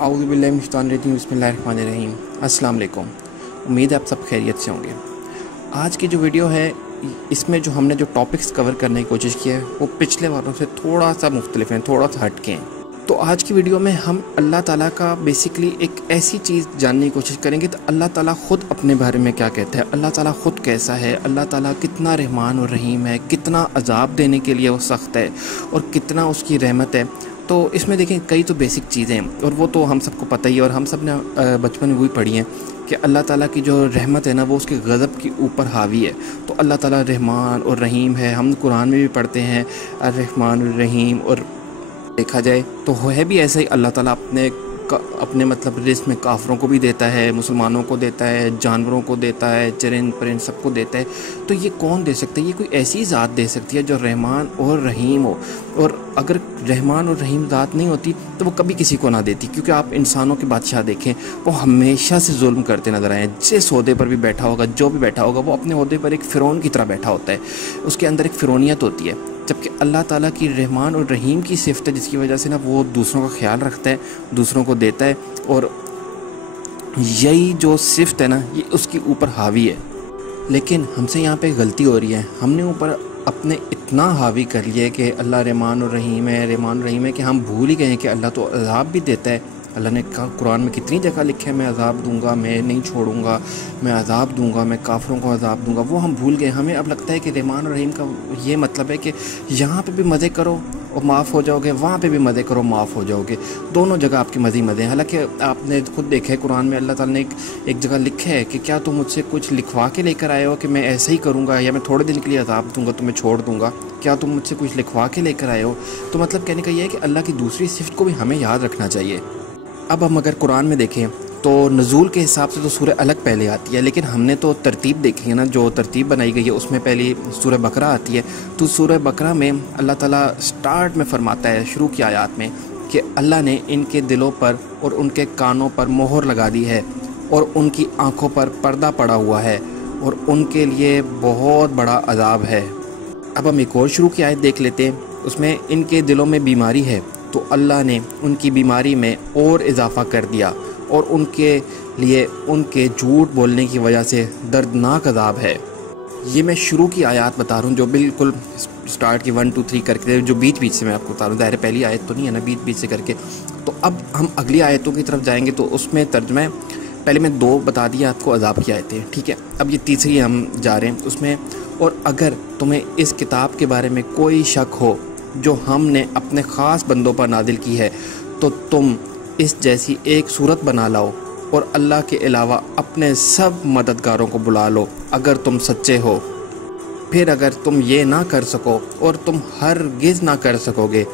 औज़ुबिल्लाहिमिनश्शैतानिर्रजीम बिस्मिल्लाहिर्रहमानिर्रहीम। अस्सलाम वालेकुम। उम्मीद है आप सब खैरियत से होंगे। आज की जो वीडियो है इसमें जो हमने जो टॉपिक्स कवर करने की कोशिश की है वो पिछले वालों से थोड़ा सा मुख्तलिफ हैं, थोड़ा सा हटके हैं। तो आज की वीडियो में हम अल्लाह ताला का बेसिकली एक ऐसी चीज़ जानने की कोशिश करेंगे तो अल्लाह ताला ख़ुद अपने बारे में क्या कहता है, अल्लाह ताला ख़ुद कैसा है, अल्लाह ताला कितना रहमान और रहीम है, कितना अजाब देने के लिए वो सख्त है और कितना उसकी रहमत है। तो इसमें देखें कई तो बेसिक चीज़ें हैं और वो तो हम सबको पता ही है और हम सब ने बचपन में वही पढ़ी हैं कि अल्लाह ताला की जो रहमत है ना वो उसके गज़ब के ऊपर हावी है। तो अल्लाह ताला रहमान और रहीम है। हम कुरान में भी पढ़ते हैं रहमान और रहीम, और देखा जाए तो है भी ऐसा ही। अल्लाह ताला अपने मतलब रिज़्क़ में काफ़रों को भी देता है, मुसलमानों को देता है, जानवरों को देता है, चरिंद परिंद सबको देता है। तो ये कौन दे सकता है? ये कोई ऐसी ज़ात दे सकती है जो रहमान और रहीम हो। और अगर रहमान और रहीम ज़ात नहीं होती तो वो कभी किसी को ना देती, क्योंकि आप इंसानों के बादशाह देखें वो हमेशा से जुल्म करते नज़र आए हैं। जिस ओहदे पर भी बैठा होगा, जो भी बैठा होगा, वो अपने ओहदे पर एक फ़िरौन की तरह बैठा होता है, उसके अंदर एक फ़िरौनियत होती है। जबकि अल्लाह ताला की रहमान और रहीम की सिफ़त है जिसकी वजह से ना वो दूसरों का ख्याल रखता है, दूसरों को देता है, और यही जो सिफ़त है ना ये उसके ऊपर हावी है। लेकिन हमसे यहाँ पे गलती हो रही है, हमने ऊपर अपने इतना हावी कर लिया है कि अल्लाह रहमान और रहीम है, रहमान और रहीम है, कि हम भूल ही गए हैं कि अल्लाह तो अज़ाब भी देता है। अल्लाह ने कुरान में कितनी जगह लिखा है मैं अज़ाब दूंगा, मैं नहीं छोड़ूंगा, मैं अज़ाब दूंगा, मैं काफ़रों को अज़ाब दूंगा। वो हम भूल गए। हमें अब लगता है कि रहमान और रहीम का ये मतलब है कि यहाँ पे भी मज़े करो और माफ़ हो जाओगे, वहाँ पे भी मज़े करो माफ़ हो जाओगे, दोनों जगह आपके मज़े मज़े हैं। हालांकि आपने खुद देखा है कुरान में अल्लाह ताला ने एक जगह लिखा है कि क्या तुम मुझसे कुछ लिखवा के लेकर आए हो कि मैं ऐसे ही करूँगा, या मैं थोड़े दिन के लिए अज़ाब दूँगा तुम्हें छोड़ दूँगा, क्या तुम मुझसे कुछ लिखवा के लेकर आए हो? तो मतलब कहने का ये है कि अल्लाह की दूसरी सिफ़त को भी हमें याद रखना चाहिए। अब हम अगर कुरान में देखें तो नज़ूल के हिसाब से तो सूरह अलग पहले आती है, लेकिन हमने तो तरतीब देखी है ना, जो तरतीब बनाई गई है उसमें पहली सूरह बकरा आती है। तो सूरह बकरा में अल्लाह ताला स्टार्ट में फरमाता है, शुरू की आयत में, कि अल्लाह ने इनके दिलों पर और उनके कानों पर मोहर लगा दी है और उनकी आँखों पर पर्दा पड़ा हुआ है और उनके लिए बहुत बड़ा अज़ाब है। अब हम एक और शुरू की आयत देख लेते हैं, उसमें इनके दिलों में बीमारी है तो अल्लाह ने उनकी बीमारी में और इजाफ़ा कर दिया और उनके लिए उनके झूठ बोलने की वजह से दर्दनाक अज़ाब है। ये मैं शुरू की आयत बता रहा हूँ, जो बिल्कुल स्टार्ट की 1 2 3 करके, जो बीच बीच से मैं आपको बता रहा हूँ। ज़ाहिर पहली आयत तो नहीं है ना, बीच बीच से करके। तो अब हम अगली आयतों की तरफ जाएंगे तो उसमें तर्जमा, पहले मैं 2 बता दिया आपको अज़ाब की आयतें, ठीक है। अब ये तीसरी हम जा रहे हैं उसमें, और अगर तुम्हें इस किताब के बारे में कोई शक हो जो हमने अपने ख़ास बंदों पर नादिल की है तो तुम इस जैसी एक सूरत बना लाओ और अल्लाह के अलावा अपने सब मददगारों को बुला लो अगर तुम सच्चे हो। फिर अगर तुम ये ना कर सको और तुम हरगिज़ ना कर सकोगे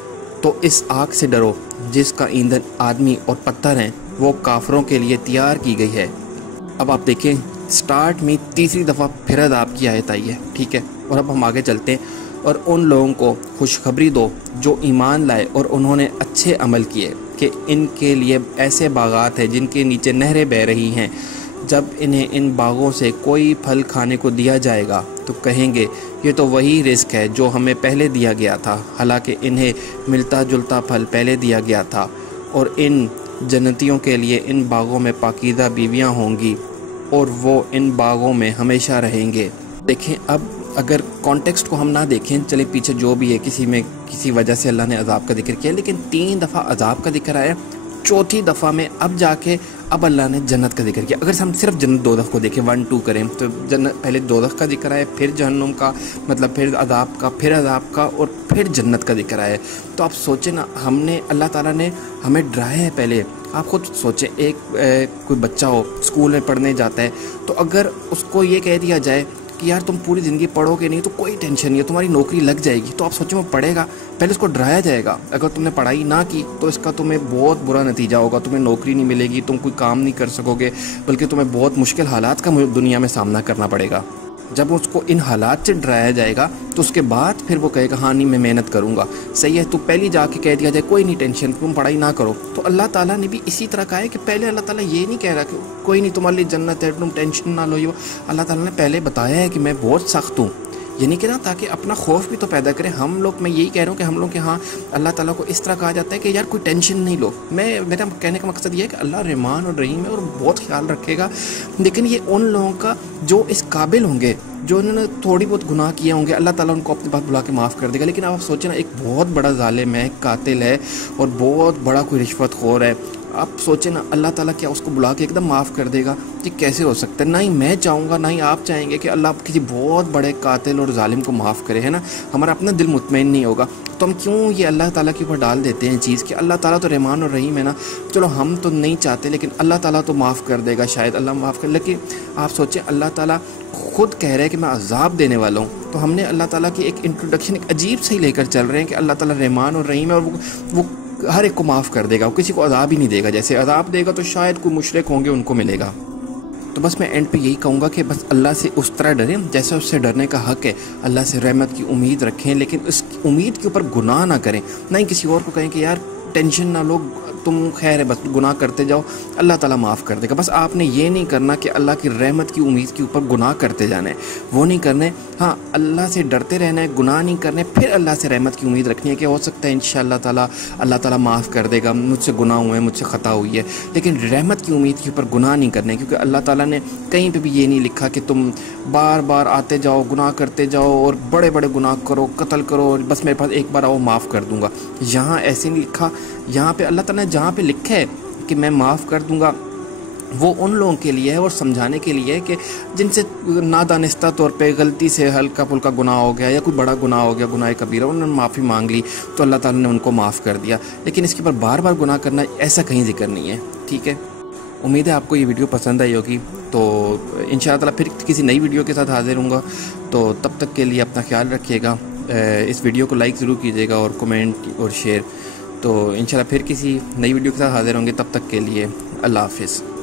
तो इस आग से डरो जिसका ईंधन आदमी और पत्थर हैं, वो काफरों के लिए तैयार की गई है। अब आप देखें स्टार्ट में तीसरी दफ़ा फिर अज़ाब की आयत आई है, ठीक है। और अब हम आगे चलते हैं, और उन लोगों को खुशखबरी दो जो ईमान लाए और उन्होंने अच्छे अमल किए कि इनके लिए ऐसे बागात हैं जिनके नीचे नहरें बह रही हैं। जब इन्हें इन बागों से कोई फल खाने को दिया जाएगा तो कहेंगे ये तो वही रिस्क है जो हमें पहले दिया गया था, हालांकि इन्हें मिलता जुलता फल पहले दिया गया था। और इन जन्नतियों के लिए इन बागों में पाकीज़ा बीवियाँ होंगी और वो इन बागों में हमेशा रहेंगे। देखें, अब अगर कॉन्टेक्स्ट को हम ना देखें, चले पीछे जो भी है किसी वजह से अल्लाह ने अज़ाब का जिक्र किया, लेकिन 3 दफ़ा अज़ाब का जिक्र आया, चौथी दफ़ा में अब जाके अब अल्लाह ने जन्नत का जिक्र किया। अगर हम सिर्फ जन्नत 2 दफ़ा को देखें, 1 2 करें तो जन्नत पहले 2 दफ़ा का जिक्र आया, फिर जहन्नुम का, मतलब फिर अज़ाब का, फिर अज़ाब का, और फिर जन्नत का जिक्र आया। तो आप सोचें ना, हमने अल्लाह ताला ने हमें डराया है पहले। आप खुद सोचें, कोई बच्चा हो स्कूल में पढ़ने जाता है, तो अगर उसको ये कह दिया जाए कि यार तुम पूरी ज़िंदगी पढ़ोगे नहीं तो कोई टेंशन नहीं है, तुम्हारी नौकरी लग जाएगी, तो आप सोचें वो पढ़ेगा? पहले उसको डराया जाएगा। अगर तुमने पढ़ाई ना की तो इसका तुम्हें बहुत बुरा नतीजा होगा, तुम्हें नौकरी नहीं मिलेगी, तुम कोई काम नहीं कर सकोगे, बल्कि तुम्हें बहुत मुश्किल हालात का दुनिया में सामना करना पड़ेगा। जब उसको इन हालात से डराया जाएगा तो उसके बाद फिर वो कहेगा हाँ नहीं मैं मेहनत करूँगा। सही है, तो पहले जाके कह दिया जाए कोई नहीं टेंशन, तुम पढ़ाई ना करो। तो अल्लाह ताला ने भी इसी तरह कहा है कि पहले अल्लाह ताला ये नहीं कह रहा कि कोई नहीं तुम्हारे लिए जन्नत है, तुम टेंशन ना लो। ये अल्लाह ताला ने पहले बताया है कि मैं बहुत सख्त हूँ, यानी कि ना ताकि अपना खौफ भी तो पैदा करें हम लोग। मैं यही कह रहा हूँ कि हम लोग के हाँ अल्लाह ताला को इस तरह कहा जाता है कि यार कोई टेंशन नहीं लो। मेरा कहने का मकसद ये है कि अल्लाह रहमान और रहीम है और बहुत ख्याल रखेगा, लेकिन ये उन लोगों का जो इस काबिल होंगे, जो उन्होंने थोड़ी बहुत गुनाह किए होंगे, अल्लाह ताला उनको अपनी बात बुला के माफ़ कर देगा। लेकिन आप सोचें ना, एक बहुत बड़ा जालिम है, कातिल है और बहुत बड़ा कोई रिश्वतखोर है, आप सोचें ना अल्लाह ताला क्या उसको बुला के एकदम माफ़ कर देगा? ये कैसे हो सकता है? ना ही मैं चाहूँगा ना ही आप चाहेंगे कि अल्लाह किसी बहुत बड़े कातिल और जालिम को माफ़ करे, है ना। हमारा अपना दिल मुतमईन नहीं होगा, तो हम क्यों ये अल्लाह ताला के ऊपर डाल देते हैं चीज़ कि अल्लाह ताला तो रहमान और रहीम है ना। चलो हम तो नहीं चाहते, लेकिन अल्लाह ताला तो माफ़ कर देगा, शायद अल्लाह माफ़ कर। लेकिन आप सोचें अल्लाह ताला खुद कह रहे हैं कि मैं अजाब देने वाला हूँ, तो हमने अल्लाह ताला की एक इंट्रोडक्शन एक अजीब से ही लेकर चल रहे हैं कि अल्लाह ताला रहमान और रहीम है और वो हर एक को माफ़ कर देगा, वो किसी को अजाब ही नहीं देगा। जैसे अजाब देगा तो शायद कोई मुशरिक होंगे उनको मिलेगा। तो बस मैं एंड पे यही कहूँगा कि बस अल्लाह से उस तरह डरें जैसे उससे डरने का हक़ है। अल्लाह से रहमत की उम्मीद रखें, लेकिन उस उम्मीद के ऊपर गुनाह ना करें, ना ही किसी और को कहें कि यार टेंशन ना लो, तुम खैर है, बस गुनाह करते जाओ, अल्लाह ताला माफ़ कर देगा। बस आपने ये नहीं करना कि अल्लाह की रहमत की उम्मीद के ऊपर गुनाह करते जाना है, वो नहीं करने। हाँ, अल्लाह से डरते रहना है, गुनाह नहीं करने, फिर अल्लाह से रहमत की उम्मीद रखनी है कि हो सकता है इंशाअल्लाह ताला अल्लाह ताला माफ़ कर देगा, मुझसे गुनाह हुए, मुझसे ख़ता हुई है। लेकिन रहमत की उम्मीद के ऊपर गुनाह नहीं करने, क्योंकि अल्लाह ताला ने कहीं पर भी ये नहीं लिखा कि तुम बार बार आते जाओ, गुनाह करते जाओ और बड़े बड़े गुनाह करो, कत्ल करो और बस मेरे पास एक बार आओ माफ़ कर दूँगा। यहाँ ऐसे नहीं लिखा। यहाँ पे अल्लाह ताला ने जहाँ पे लिखा है कि मैं माफ़ कर दूँगा, वो उन लोगों के लिए है और समझाने के लिए है कि जिनसे नादानिस्ता तौर पे गलती से हल्का फुल्का गुनाह हो गया या कोई बड़ा गुनाह हो गया, गुनाह कबीरा, उन्होंने माफ़ी मांग ली तो अल्लाह ताला ने उनको माफ़ कर दिया। लेकिन इसके ऊपर बार बार गुनाह करना, ऐसा कहीं जिक्र नहीं है। ठीक है, उम्मीद है आपको ये वीडियो पसंद आई होगी। तो इंशाअल्लाह ताला फिर किसी नई वीडियो के साथ हाजिर हूँगा। तो तब तक के लिए अपना ख्याल रखिएगा, इस वीडियो को लाइक ज़रूर कीजिएगा और कमेंट और शेयर। तो इंशाल्लाह फिर किसी नई वीडियो के साथ हाजिर होंगे, तब तक के लिए अल्लाह हाफ़िज़।